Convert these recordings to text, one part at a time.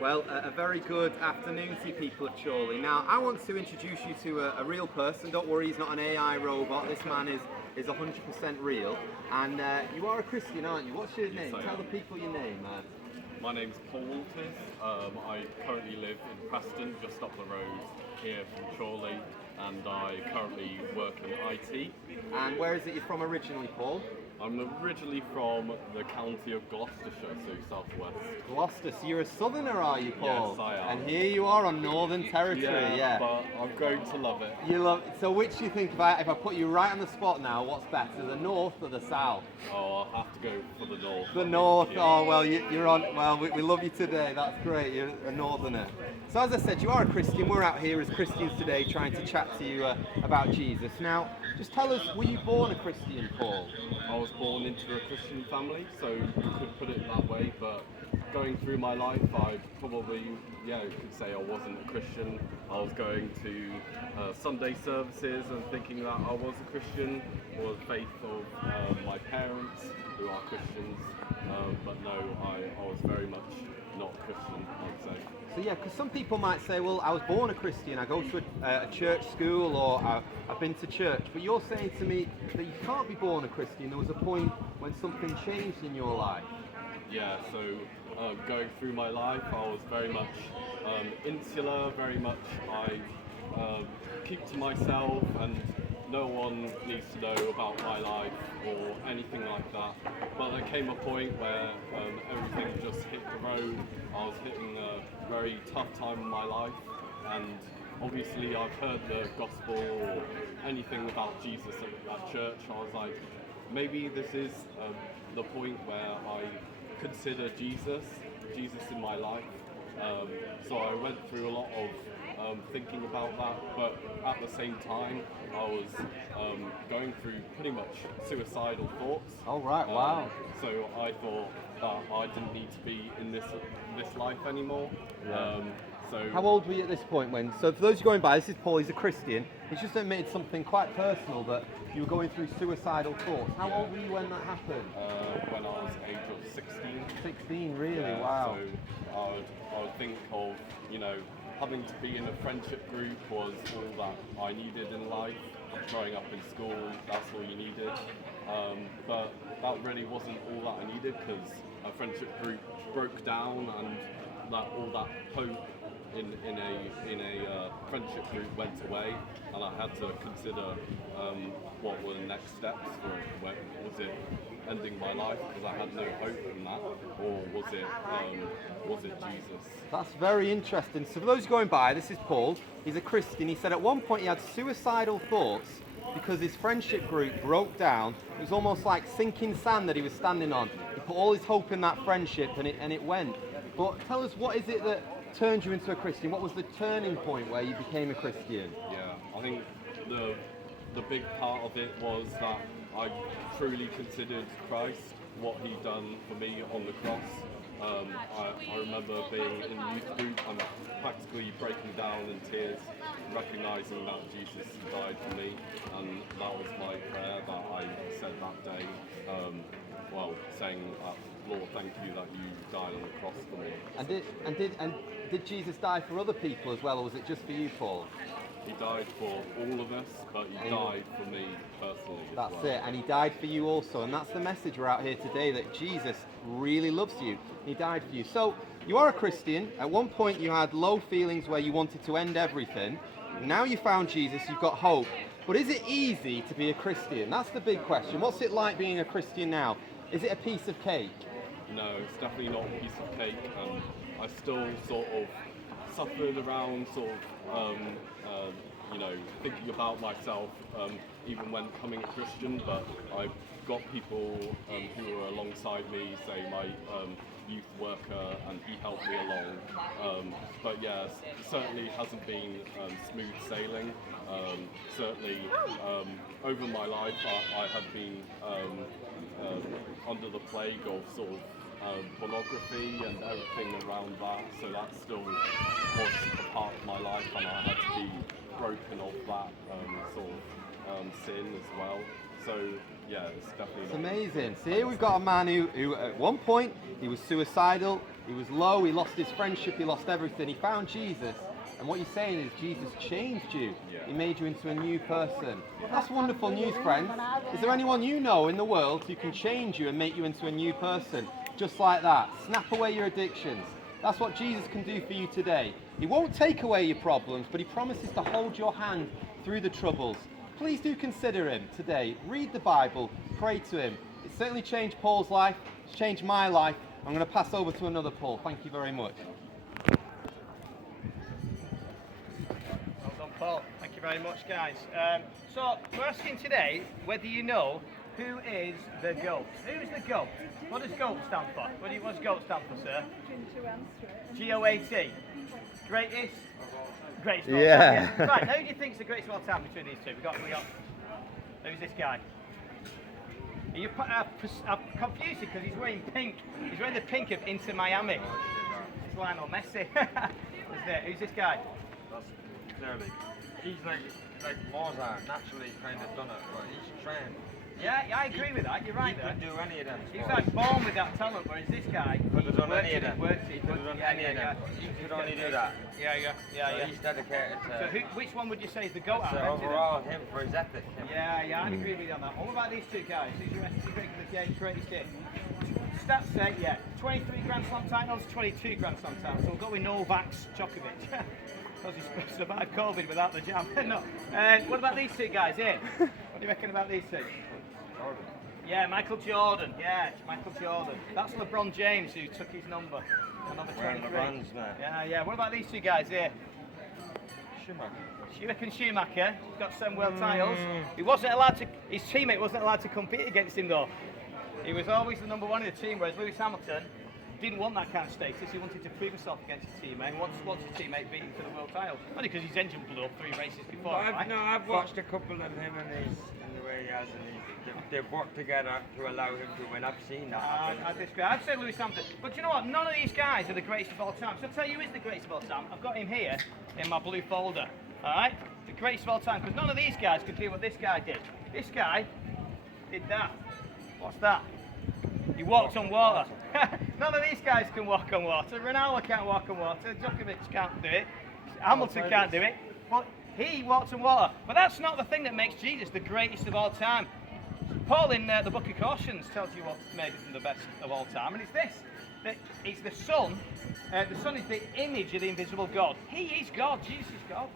Well, a very good afternoon to you people at Chorley. Now, I want to introduce you to a real person. Don't worry, he's not an AI robot. This man is 100% real. And you are a Christian, aren't you? What's your name? I Tell am. the people your name. My name's Paul Walters. I currently live in Preston, just up the road here from Chorley, and I currently work in IT. And where is it you're from originally, Paul? I'm originally from the county of Gloucestershire, so southwest. Gloucester. So you're a southerner, are you, Paul? Yes, I am. And here you are on Northern Territory, yeah. But I'm going to love it. You love. So which do you think, if I put you right on the spot now, what's better, the north or the south? Oh, I'll have to go for the north. The north. Yeah. Oh well, you're on. Well, we love you today. That's great. You're a northerner. So as I said, you are a Christian. We're out here as Christians today, trying to chat to you about Jesus. Now, just tell us, were you born a Christian, Paul? I was born into a Christian family, so you could put it that way, but going through my life, I probably, could say I wasn't a Christian. I was going to Sunday services and thinking that I was a Christian, or the faith of my parents, who are Christians, but no, I was very much not Christian, I'd say. So yeah, because some people might say, well, I was born a Christian, I go to a church school, or I've been to church, but you're saying to me that you can't be born a Christian. There was a point when something changed in your life. Yeah, so going through my life, I was very much insular, very much I keep to myself, and no one needs to know about my life or anything like that. But there came a point where everything just hit the road. I was hitting a very tough time in my life, and obviously I've heard the gospel or anything about Jesus at church. I was like, maybe this is the point where I consider Jesus in my life. So I went through a lot of thinking about that, but at the same time I was going through pretty much suicidal thoughts. Oh right, wow. So I thought that I didn't need to be in this life anymore. Yeah. So How old were you at this point when? So for those who are going by, this is Paul. He's a Christian. He's just admitted something quite personal, that you were going through suicidal thoughts. How old were you when that happened? when I was age of 16. 16, really? Yeah, Wow. So I would think of, having to be in a friendship group was all that I needed in life. Growing up in school, that's all you needed. But that really wasn't all that I needed, because a friendship group broke down, and all that hope in a friendship group went away, and I had to consider what were the next steps for it. Was it ending my life because I had no hope in that, or was it Jesus? That's very interesting. So for those going by, this is Paul. He's a Christian. He said at one point he had suicidal thoughts because his friendship group broke down. It was almost like sinking sand that he was standing on. He put all his hope in that friendship, and it went. But tell us, what is it that turned you into a Christian? What was the turning point where you became a Christian? Yeah, I think the big part of it was that I truly considered Christ, what he'd done for me on the cross. I remember being in youth group and practically breaking down in tears, recognising that Jesus died for me, and that was my prayer that I said that day. Saying that, Lord, thank you that you died on the cross for me. And did Jesus die for other people as well, or was it just for you, Paul? He died for all of us, but he died for me personally as That's well. it, and he died for you also, and that's the message we're out here today, that Jesus really loves you. He died for you. So you are a Christian. At one point you had low feelings where you wanted to end everything. Now you found Jesus, you've got hope. But is it easy to be a Christian? That's the big question. What's it like being a Christian now? Is it a piece of cake? No, it's definitely not a piece of cake, and I still sort of suffered around thinking about myself, even when becoming a Christian, but I've got people who are alongside me, say my youth worker, and he helped me along. But yes, it certainly hasn't been smooth sailing. Certainly over my life I have been under the plague of sort of pornography and everything around that, so that still was a part of my life, and I had to be broken of that sin as well. So yeah, it's definitely It's not. amazing. So here we've got a man who at one point, he was suicidal, he was low, he lost his friendship, he lost everything. He found Jesus. And what you're saying is Jesus changed you. Yeah. He made you into a new person. That's wonderful news, friends. Is there anyone you know in the world who can change you and make you into a new person? Just like that. Snap away your addictions. That's what Jesus can do for you today. He won't take away your problems, but he promises to hold your hand through the troubles. Please do consider him today. Read the Bible, pray to him. It certainly changed Paul's life, it's changed my life. I'm going to pass over to another Paul. Thank you very much. Well done, Paul. Thank you very much, guys. So we're asking today whether you know who is the GOAT. Who is the GOAT? What does GOAT stand for? What does GOAT stand for, sir? GOAT. Greatest? Greatest of all Yeah. time. Right, now who do you think is the greatest of all time between these two? We got. Who's this guy? I'm confused because he's wearing pink. He's wearing the pink of Inter Miami. It's Lionel Messi. Who's this guy? That's clearly. He's like Mozart, naturally kind of done it, but he's trained. Yeah, I agree with that. You're right He there. could do any of them. He's like born with that talent, whereas this guy Could have done any of them. worked He it. could have done any of them. He could only do that. Yeah. So he's dedicated So to. which one would you say is the GOAT? So overall, him for his ethic. Yeah, I'd agree with you on that. What about these two guys? Who's your greatest hit? Stats say, 23 Grand Slam titles, 22 Grand Slam titles. So we'll go with Novak Djokovic. Because he survived COVID without the jam. No. What about these two guys here? What do you reckon about these two? Jordan. Yeah, Michael Jordan. Yeah, Michael Jordan. That's LeBron James who took his number. Number 23. Wearing LeBron's, mate. Yeah. What about these two guys here? Schumacher. You reckon Schumacher got 7 world titles? He wasn't allowed to. His teammate wasn't allowed to compete against him though. He was always the number one in the team, whereas Lewis Hamilton didn't want that kind of status. He wanted to prove himself against his teammate. Once his teammate beat him for the world title, only because his engine blew up 3 races before. I've watched a couple of him and the way he has, and they've worked together to allow him to win. I've seen that happen. I'd say Lewis Hamilton. But you know what? None of these guys are the greatest of all time. So I'll tell you who is the greatest of all time. I've got him here in my blue folder. Alright? The greatest of all time. Because none of these guys could do what this guy did. This guy did that. What's that? He walked on water. None of these guys can walk on water. Ronaldo can't walk on water. Djokovic can't do it. Hamilton can't do it. But he walked on water. But that's not the thing that makes Jesus the greatest of all time. Paul in the book of Colossians tells you what made him the best of all time, and it's this. That it's the Son. The Son is the image of the invisible God. He is God. Jesus is God.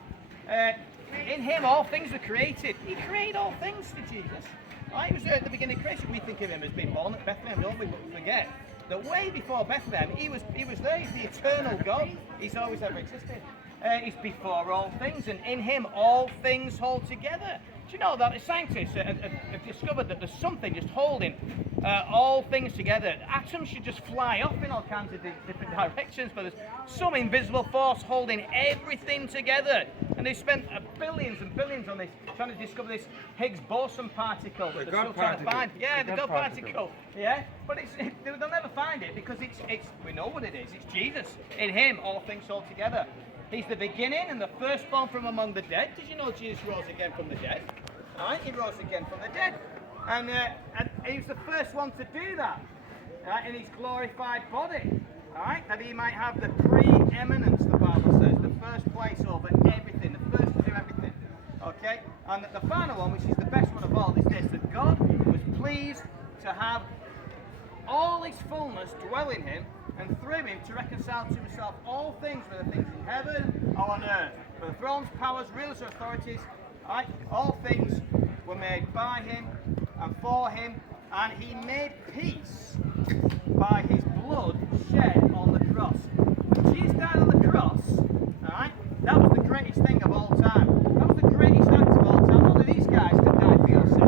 In him all things were created. He created all things for Jesus. Right? He was there at the beginning of creation. We think of him as being born at Bethlehem, don't we? But forget that way before Bethlehem, he was there. He's the eternal God. He's always ever existed. He's before all things, and in him all things hold together. Do you know that the scientists have discovered that there's something just holding all things together? Atoms should just fly off in all kinds of different directions, but there's some invisible force holding everything together. And they've spent billions and billions on this, trying to discover this Higgs boson particle that they're still trying to find. Yeah, the God particle. Yeah, but they'll never find it because it's we know what it is. It's Jesus. In him, all things hold together. He's the beginning and the firstborn from among the dead. Did you know Jesus rose again from the dead? Right, he rose again from the dead. And he was the first one to do that. Right, in his glorified body. Right, that he might have the preeminence, the Bible says. The first place over everything. The first to do everything. Okay? And the final one, which is the best one of all, is this. That God was pleased to have all his fullness dwell in him, and through him to reconcile to himself all things, whether things in heaven or on earth, whether thrones, powers, rulers, or authorities. Right? All things were made by him and for him, and he made peace by his blood shed on the cross. When Jesus died on the cross, right, that was the greatest thing of all time. That was the greatest act of all time. Only these guys could die for your sins.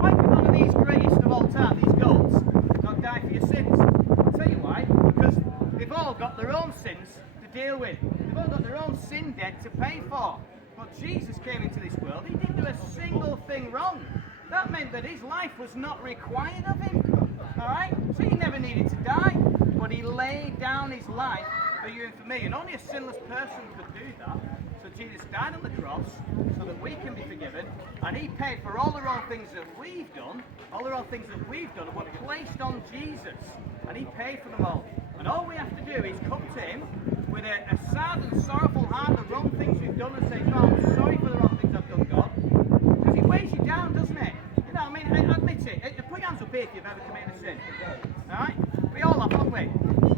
Why could none of these greatest of all time, these goats, not die for your sins? I'll tell you why. Because they've all got their own sins to deal with. They've all got their own sin debt to pay for. But Jesus came into this world. He didn't do a single thing wrong. That meant that his life was not required of him. Alright? So he never needed to die. But he laid down his life for you and for me, and only a sinless person could do that. So Jesus died on the cross so that we can be forgiven, and he paid for all the wrong things that we've done, all the wrong things that we've done, and were placed on Jesus, and he paid for them all. And all we have to do is come to him with a sad and sorrowful heart, the wrong things we've done, and say, no, I'm sorry for the wrong things I've done, God. Because it weighs you down, doesn't it? You know, I mean, admit it. Put your hands up here if you've ever committed a sin. Alright? We all have, haven't we?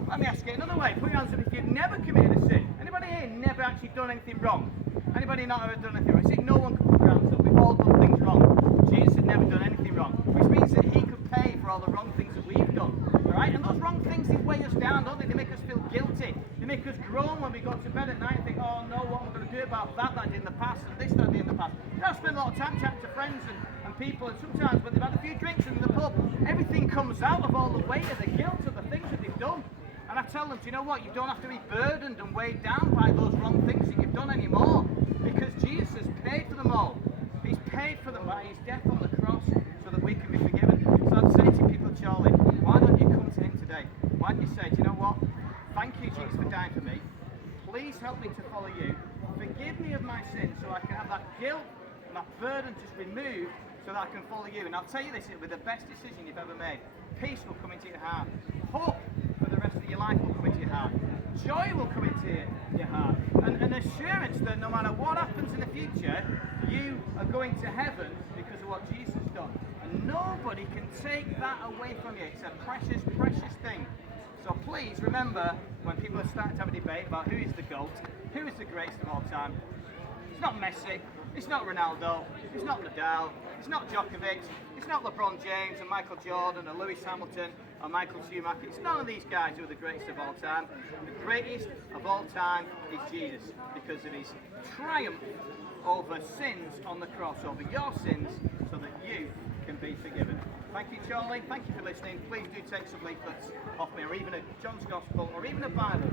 Let me ask it another way. Put your hands up if you've never committed a sin. Anybody here never actually done anything wrong? Anybody not ever done anything wrong? See, no one can put their hands up. We've all done things wrong. Jesus had never done anything wrong. Which means that he could pay for all the wrong things that we've done. Alright? And those wrong things, they weigh us down, don't they? They make us feel guilty. They make us groan when we go to bed at night and think, oh no, what am I going to do about that I did in the past, and this that I did in the past. You know, I spend a lot of time chatting to friends and people, and sometimes when they've had a few drinks in the pub, everything comes out of all the weight of the guilt of the things that they've done. And I tell them, do you know what? You don't have to be burdened and weighed down by those wrong things that you've done anymore, because Jesus has paid for them all. He's paid for them by his death on the cross so that we can be forgiven. So I'd say to people, Charlie, why don't you come to him today? Why don't you say, do you know what? Thank you, Jesus, for dying for me. Please help me to follow you. Forgive me of my sins so I can have that guilt and that burden just removed so that I can follow you. And I'll tell you this, it'll be the best decision you've ever made. Peace will come into your heart. Hope for the rest of your life will come into your heart. Joy will come into your heart. And an assurance that no matter what happens in the future, you are going to heaven because of what Jesus has done. And nobody can take that away from you. It's a precious, precious thing. So please remember, when people are starting to have a debate about who is the GOAT, who is the greatest of all time, it's not Messi, it's not Ronaldo, it's not Nadal, it's not Djokovic, it's not LeBron James and Michael Jordan or Lewis Hamilton or Michael Schumacher. It's none of these guys who are the greatest of all time. The greatest of all time is Jesus, because of his triumph over sins on the cross, over your sins, so that you can be forgiven. Thank you, Charlie. Thank you for listening. Please do take some leaflets off me, or even a John's Gospel, or even a Bible.